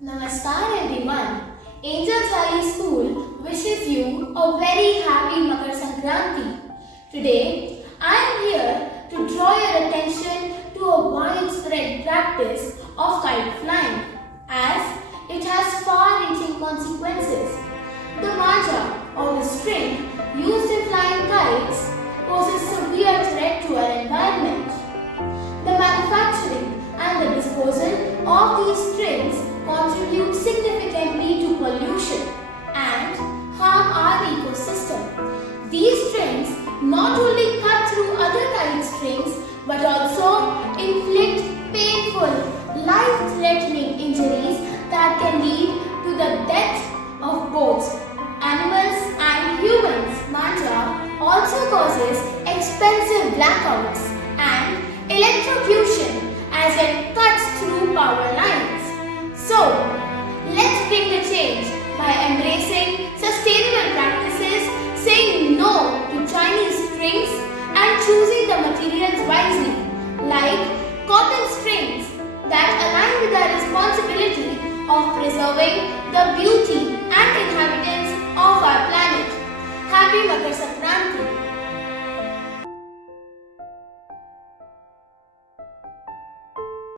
Namaskar everyone. Angels Valley School wishes you a very happy Makkar Sankranti. Today, I am here to draw your attention to a widespread practice of kite flying as it has far-reaching consequences. The maja or the string used in flying kites poses severe threat to our environment. The manufacturing and the disposal of these strings contribute significantly to pollution and harm our ecosystem. These strings not only cut through other kite strings but also inflict painful, life-threatening injuries that can lead to the death of both animals and humans. Manja also causes expensive blackouts and electrocution as it cuts through power lines. So, let's bring the change by embracing sustainable practices, saying no to Chinese strings and choosing the materials wisely, like cotton strings that align with our responsibility of preserving the beauty and inhabitants of our planet. Happy Makkar Sankranti!